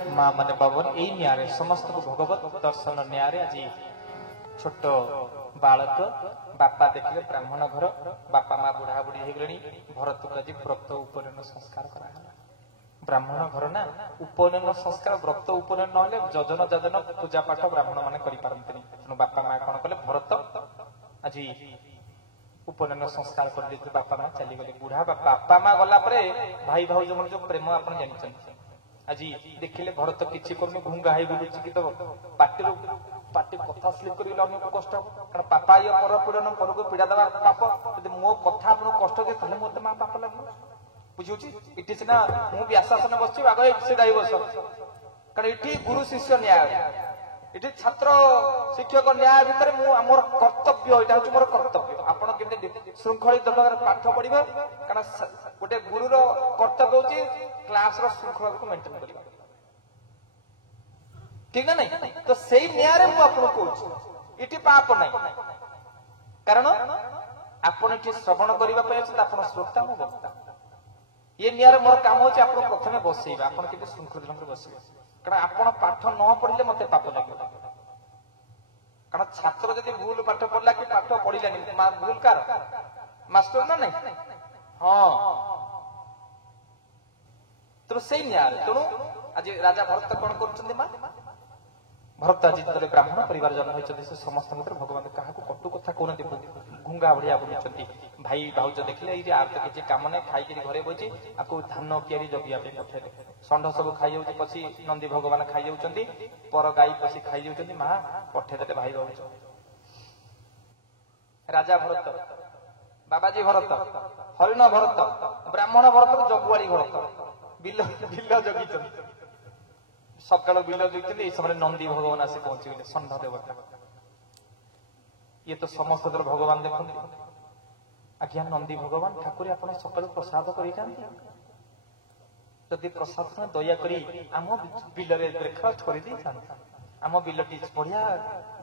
माँ माने बाबन यही न्याय समस्त को भगवत दर्शन न्याय आज छोट बालक बापा देखले ब्राह्मण घर बापा माँ बुढ़ा बुढ़ी हो गले भरत को आज व्रत उपनयन संस्कार करा ब्राह्मण घर ना उपनयन संस्कार व्रत उपनयन ना जजन जजन पूजा पाठ ब्राह्मण माने करि पारंती तेणु बापा माँ कौन कले भरत आज उपनयन संस्कार कर देते बापा माँ चली गले बुढ़ा बापा माँ गला भाई भाउज मन जो प्रेम आप जानते आज देखिले भरत किसी कमी घुंगा है बुलूची कि तो पार्टी कथा स्लिप कर कष्ट कारण पापा ये पर पीड़न पर को पीड़ा देवा पाप यदि मो कथा आपन कष्ट दे ताले मते मा पाप लागो बुझुची इटी सिना मु व्यासासन बसछि आगे से दाई बस कारण इटी गुरु शिष्य न्याय इटी छात्र शिक्षक न्याय भीतर मु हमर कर्तव्य एटा होछि मोर कर्तव्य आपन केते शृंखलित ढंग पाठ पढिबा कारण गोटे गुरुर कर्तव्य होछि क्लास रो शृंखला को मेंटेन करबा ठीक ना नहीं तो सेही न्याय रे मु आपन कहूछि इटी पाप नहीं कारण आपन इटी श्रवण करबा पय से आपन श्रोता मु वक्ता ये न्याय रे मोर काम होछि आपन प्रथमे बसैबा आपन केते शृंखलित ढंग बसैबा कारण आपन पाठ न पढिले मते पाप लागो कारण छात्र जदि भूल पाठ पढ़ला कि पाठ पढ़िलानी भूल कार मास्टर ना नहीं हां तो सही न्याय तेणु आज राजा भरत कौन कर माँ भरत आज जेतले ब्राह्मण परिवार जन्म होइछथि से समस्त मित्र भगवान काहाकू कटु कथा कहनथि घुंगा भड़िया बुलुछथि भाई भाउज देखले ई जे आर त किछि काम नै खाइ के घरे बइछि आकू धान केरी जगिया पे पठेले षंढ सब खाइ जाउछि पछि नंदी भगवान खाइ जाउछन्ति पर गाई पछि खाइ जाउछन्ति मां पठे देते भाई भाउज राजा भरत बाबाजी भरत हरिण भरत ब्राह्मण भरत जगुआरी भरत बिल बिल जगी सकाल बिल जगी समय नंदी भगवान आसी पहुंची गले षंढ देवता ये तो समस्त भगवान देखते आज्ञा नंदी भगवान ठाकुर आप सकाल प्रसाद करदी प्रसाद दया करी आम बिल रेखा छोड़ी आम बिलटी बढ़िया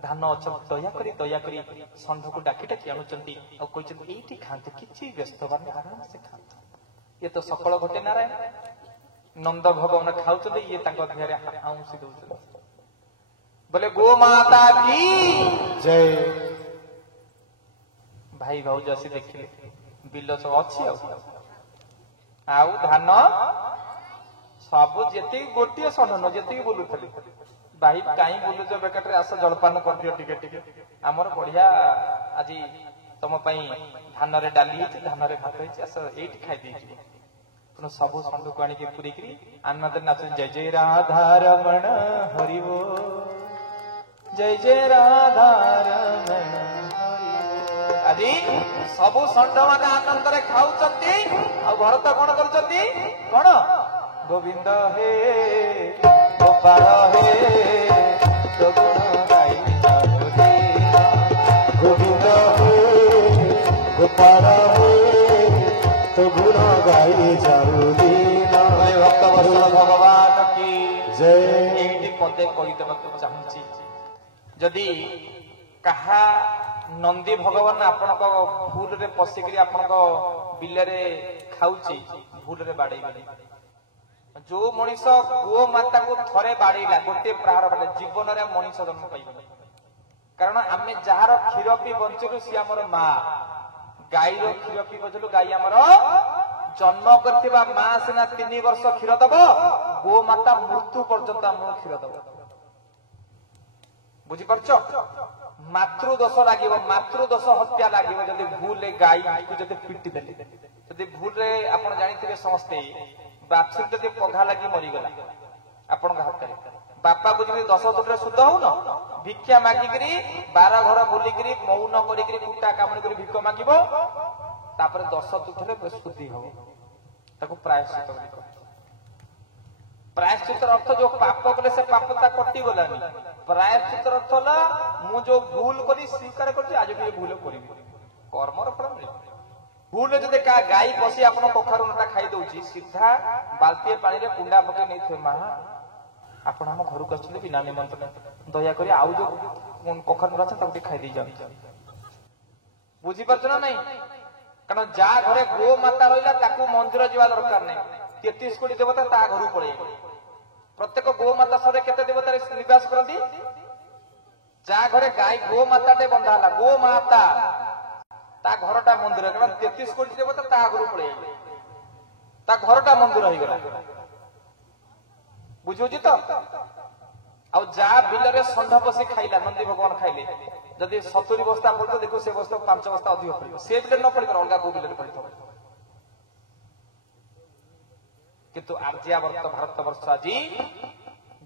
धान अच्छा दया करी षंढ को डाकी डाकी आणुचंती और कहते ये खाते किसी व्यस्त आराम से खाते ये तो सकल घटे नारायण नंद भगवान खाऊ ये देहरे आउंसी दौर बोले गो माता की जय भाई भाउज आसी देखिले बिल सब अच्छी आउ धान सब जी गोटे षंढ जी बुलूली भाई कहीं बुलुच बेकार आस जलपान कर दियो टिके टिके आमर बढ़िया आज तुम धान रे डाली धान रे भात आस ये खाई दे सब षंढ को आनिक पुरी आनंद नाच जय जय राधा रमण हरिवो जय जय राधा रमण आज सब षंढ माने आनंद रे खाउचंती आ भरत कोन करचंती कोन गोविंद हे गोपाल हे तो गुण गाई जाबे गोविंद हे गोपाल हे तो गुण गाई जाऊ भक्त भगवान की जय पदे कहीदेवाक चाहूँगी जदि कहा नंदी भगवान आपण भूल रे पशिक आपण बिल खाऊची भूल रे बाड़े जो मनीष गो माता को थरे बाड़ेला गोटे प्रहार बाड़े जीवन रे मनीष जन्म पाइबे कारण आम जार क्षीर पी बंचलु सी आमर माँ गाई क्षीर पी बचलु गाई आमर जन्म करथिबा माँ सिना 3 वर्ष क्षीर दब गो माता मृत्यु पर्यंत आम क्षीर दब बुझिपारछ मातृदोष लागिब मातृदोष हत्या लागिब जदि भूल गाई को जदि पिटी देले जदि भूल आपण जानिथिबे समस्ते बाछुर जदि पघा लगी मरीगला आपण हाथ बापा को जदि 10 तुटरे शुद्ध हो न भिक्षा मागिकरी 12 घर बुलिकरी मौन करिकरी कुटा कामण करी भिक्ष मागिबो तापर 10 तुटरे शुद्धि हो ताको प्रायश्चित बोली प्रायश्चित अर्थ जो पाप कले से पापता कटि गलानी प्रायश्चित अर्थ होला मु जो भूल करी स्वीकार करछि आज भी भूल करिबि कर्मर फल मिले भूल जदि का गाई पसी आपण कखारु नटा खाई दउछि सीधा बाल्टी पानी रे कुंडा पके नै थे मां आपण हम घर को आछले बिना निमंत्रण दया करी आउ जो कखारु नटा ताकि खाई दे जान बुझी परछ ना नहीं कारण जा घरे गो माता रहिला ताकू मंदिर जीवा दरकार नै 33 कोटी देवता ता घरु पळे प्रत्येक गोमाता सदे केते देवता निवास करती जहाँ घरे गाय गोमाता बंधा है गोमाता ता घरटा मंदिर कारण 33 कोटी देवता ता आगु पड़े ता घरटा मंदिर हो गला बुझुची तो आ जहाँ बिल षंढ पशि खाइला नंदी भगवान खाइले जदि 70 बस्ता पड़ो देखो से बस्ता 5 बस्ता अधिक पड़ो से बिल न पड़ी अलग गो बिल पड़ी किंतु आर्यावर्त भारत वर्ष आज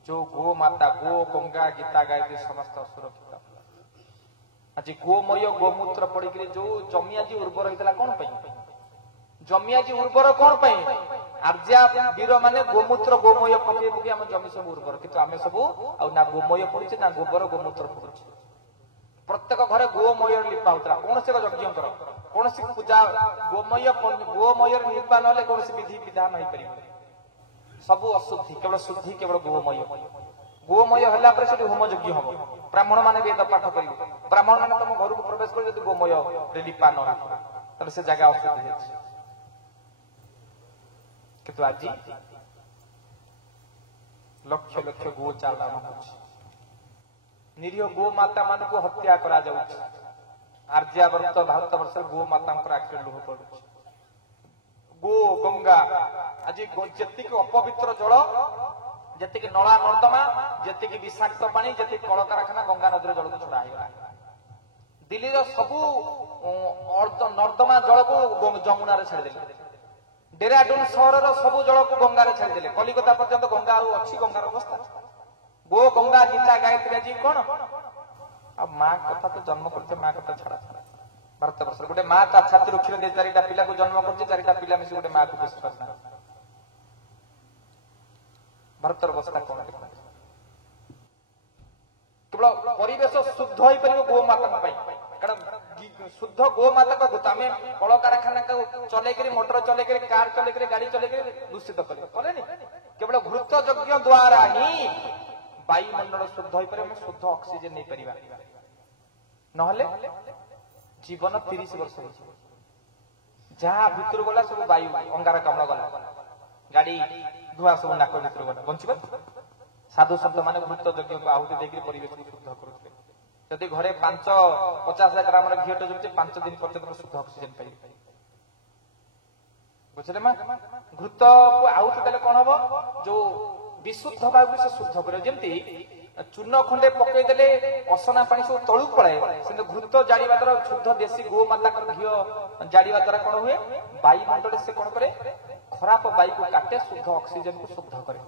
जो गो माता गो गंगा गीता गायत्री समस्त सुरक्षित आज गोमय गोमूत्र पड़ी जो जमी आज उर्वर होता कौन जमी आज उर्वर कौन आर्या वीर माने गोमूत्र गोमय पकई पकई आम जमी सब उर्वर किंतु आम सब ना गोमय पड़े ना गोबर गोमूत्र पड़े प्रत्येक घरे गोमय लिपा होता कौन से यज्ञ कौन पूजा गोमय लिपा ना कौन विधि विधान हो पार सब अशुद्धि केवल शुद्धि केवल गोमय गोमय होला पर से होम यज्ञ हम ब्राह्मण माने वेद पाठ करिवे ब्राह्मण माने तुम घर को प्रवेश कर यदि गोमय रे लिपा न तले से जगह अशुद्ध है किंतु आज लक्ष लक्ष गो चालान होछि निरीह गो माता मान को हत्या करा जाउछि आर्यावर्त भारत वर्ष गो माता आखिर लुह पड़ुछि गो गंगा आज जी अपवित्र जल जी नला नर्दमा जी विषाक्त पानी जी कल कारखाना गंगा नदी जल को छड़ा दिल्ली सबू नर्दमा जल को जमुना छाड़देले डेराडून सहर सबू जल को गंगार छाड़देले कलिकता पर्यंत गंगा अच्छी गंगार अवस्था गो गंगा गीता गायत्री आज कौन आ माँ कथा तो जन्म करते माँ कथा छाड़ा भारत वर्ष गोटे माँ ता छाती क्षीर दे 4टा पिला को जन्म कर 4टा पिला मिसी गोटे माँ को विश्वास ना भारत अवस्था कौन केवल परिवेश शुद्ध हो पार गोमाता कारण शुद्ध गोमाता का आम कल कारखाना चल मोटर चल कार चल गाड़ी चल दूषित कले केवल घृत यज्ञ द्वारा ही वायुमंडल शुद्ध हो पारे शुद्ध ऑक्सीजन नहीं पार न जीवन 30 वर्ष जहाँ भितर गला सब वायु अंगारकाम्ल गला गाड़ी धुआ सब नाक भितर गला बंचबा साधु संत माने घृत यज्ञ को आहुति देकर परिवेश को शुद्ध करते जदि घरे 50 ग्राम घीट जो 5 दिन पर्यंत शुद्ध ऑक्सीजन पाई बुझले मां घृत को आहुति देले कोन हबो जो विशुद्ध वायु से शुद्ध करे जेमती चूर्ण खंडे पकई देले असना पानी सब तळु पड़े से घृत जाड़ीवा द्वारा शुद्ध देशी गो माता घी जाड़ीवा द्वारा कौन हुए वायुमंडल से कौन करे खराब वायु को काटे शुद्ध ऑक्सीजन को शुद्ध करे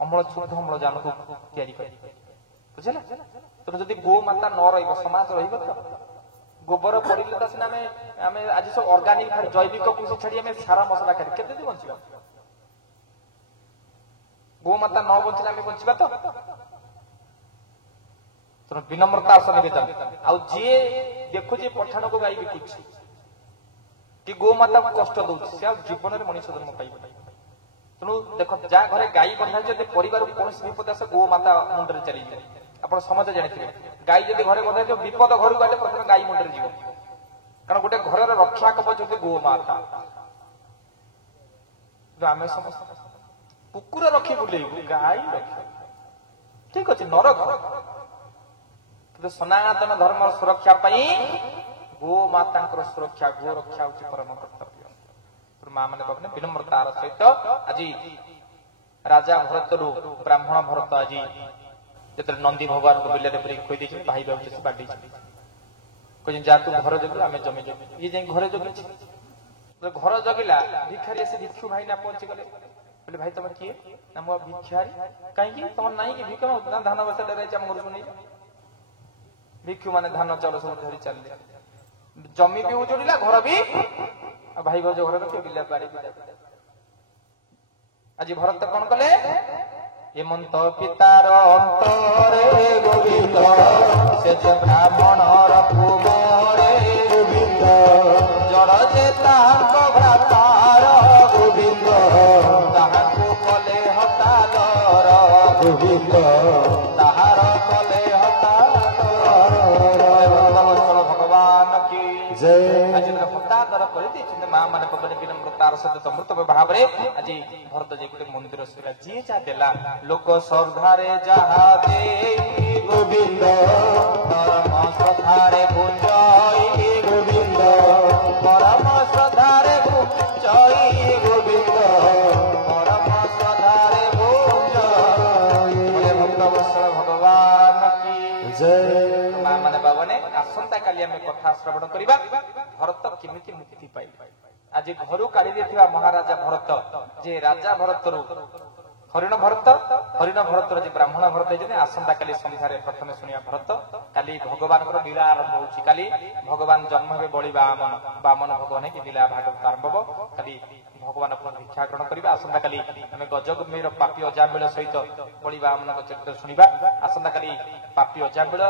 अम्ल शुद्ध अम्लजान को तैयारी करे बुझला तो जदि गो माता न रहिबो समाज रहिबो तो गोबर पड़िले तो सिना हमें आज सब ऑर्गेनिक जैविक कृषि छाड़ी हमें सारा मसला खाई केते दिन बंचिबा गो माता न बंचिले हमें बंचिबा तो विनम्रता निवेदन आउ जी देखुचे पठाण को गाई बिकुछ कि गोमाता को कष्ट दउछ से जीवन में मनुष्य जन्म पाइब तेणु देख जा घरे गाई बंधा जदि परिवार को कौन विपद आसे गोमाता मुंडरे चली जाए आप समझ जानी गाई जदि घरे बंधा जो विपद घर को गले प्रथम गाई मुंडरे जीव कारण गोटे घर रक्षा कवच होते गोमाता आम समस्त कुकुर रखी बुलेबू गाई रख ठीक अच्छे न रख सनातन धर्म सुरक्षा गो माता सुरक्षा गो रक्षा हूँ परम कर्तव्य माँ मैंने कहने विनम्रतार सहित आज राजा भरत ब्राह्मण भरत आज जो नंदी भगवान को बिल खुई भाई भाई से बाड़ी कह जा तू घर जगि आम जमी जगि ये जाए घरे जगी घर जगिला भिखारी आसी भिक्षु भाई ना पहुंची गले बोले भाई तुम किए ना मो भिक्षारी कहीं तुम ना कि भिक ना धान बसा डर आम घर को नहीं भिक्षु माने धान चाउल सब धरी चल जमी भी उजड़िला घर भी भाई भाज घर रखे बिला बाड़ी आज भरत कौन कले हेमंत पितार अंतरे गोविंद से ब्राह्मणर कुमारे गोविंद जड़ जे ताहाक भ्रातार गोविंद ताहाको कले हतादर गोविंद ताहार कले हतादर भगवान की जय आज हतादर कर माँ ମାନେ ପବନ ବିନମ୍ରତାର ସହିତ ଅମୃତ ଭାବରେ ଆଜି ଭରତ ଯେ ଗୋଟେ ମନ୍ଦିର ସରିଲା ଯିଏ ଯାହା ଦେଲା ଲୋକ ଶ୍ରଦ୍ଧାରେ ଯାହା ଦେଇ ଗୋବିନ୍ଦ ପରମ ଶ୍ରଦ୍ଧାରେ ଗୁଞ୍ଜଇ ଗୋବିନ୍ଦ ପରମ ଶ୍ରଦ୍ଧାରେ ଗୁଞ୍ଜଇ ଗୋବିନ୍ଦ ପରମ ଶ୍ରଦ୍ଧାରେ ଗୁଞ୍ଜଇ ଭକ୍ତବତ୍ସଳ ଭଗବାନ କି ଜୟ। ମା ମାନେ ବାବନେ ଆସନ୍ତା କାଲି ଆମେ କଥା ଶ୍ରବଣ କରିବା ଭରତ କେମିତି ମୁକ୍ତି ପାଇଲେ। ଆଜି ଘରୁ କାଢି ଦେଇଥିବା ମହାରାଜା ଭରତ ଯେ ରାଜା ଭରତରୁ ହରିଣ ଭରତର ଯେ ବ୍ରାହ୍ମଣ ଭରତ ହେଇଛନ୍ତି ଆସନ୍ତା କାଲି ସନ୍ଧ୍ୟାରେ ପ୍ରଥମେ ଶୁଣିବା ଭରତ। କାଲି ଭଗବାନଙ୍କର ଲୀଳା ଆରମ୍ଭ ହଉଛି। କାଲି ଭଗବାନ ଜନ୍ମ ହେବେ ବଳି ବାମନ ଭଗବାନ ହେଇକି ଲୀଳା ଭାଗବତ ଆରମ୍ଭ ହବ। କାଲି ଭଗବାନ ଭିକ୍ଷା ଗ୍ରହଣ କରିବା। ଆସନ୍ତା କାଲି ଆମେ ଗଜକୁମ୍ଭୀର ପାପୀ ଅଜାମିଳ ସହିତ ବଳି ବାମନଙ୍କ ଚରିତ୍ର ଶୁଣିବା। ଆସନ୍ତା କାଲି ପାପୀ ଅଜାମିଳ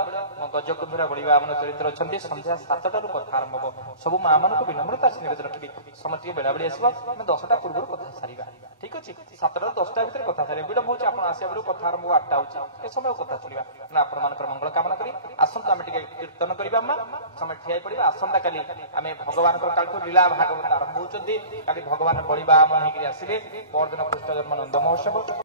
ଗଜକୁମ୍ଭୀର ବଳି ବାମନ ଚରିତ୍ର ଅଛନ୍ତି। ସନ୍ଧ୍ୟା 7ଟାରୁ କଥା ଆରମ୍ଭ ହବ। ସବୁ ମା ମାନଙ୍କୁ ବିନମ୍ରତା ନିବେଦନ ରଖିବି ସମସ୍ତେ ଟିକେ ବେଳାବେଳି ଆସିବ। ଆମେ 10ଟା ପୂର୍ବରୁ କଥା ସାରିବା। ଠିକ ଅଛି 7ଟାରୁ 10ଟା ଭିତରେ କଥା ସାରିବା। ବିଳମ୍ବ ହଉଛି ଆପଣ ଆସିବା ବେଳକୁ କଥା ଆରମ୍ଭ 8ଟା ହଉଛି। ଏ ସମୟ କଥା ଶୁଣିବା ନା ଆପଣ ମାନଙ୍କର ମଙ୍ଗଳ କାମନା କରି ଆସନ୍ତୁ ଆମେ ଟିକେ କୀର୍ତ୍ତନ କରିବା। ମା ସମୟ ଠିଆ ପଡିବା। ଆସନ୍ତା କାଲି ଆମେ ଭଗବାନଙ୍କର କାଳଠୁ ଲୀଳା ଭାଗବତ ଆରମ୍ଭ ହଉଛନ୍ତି। କାଲି ଭଗବାନ ବଳି ବାମନ ହେଇକି ଆସିବେ। ପରଦିନ କୃଷ୍ଣ ଜନ୍ମ ନନ୍ଦ ମହୋତ୍ସବ।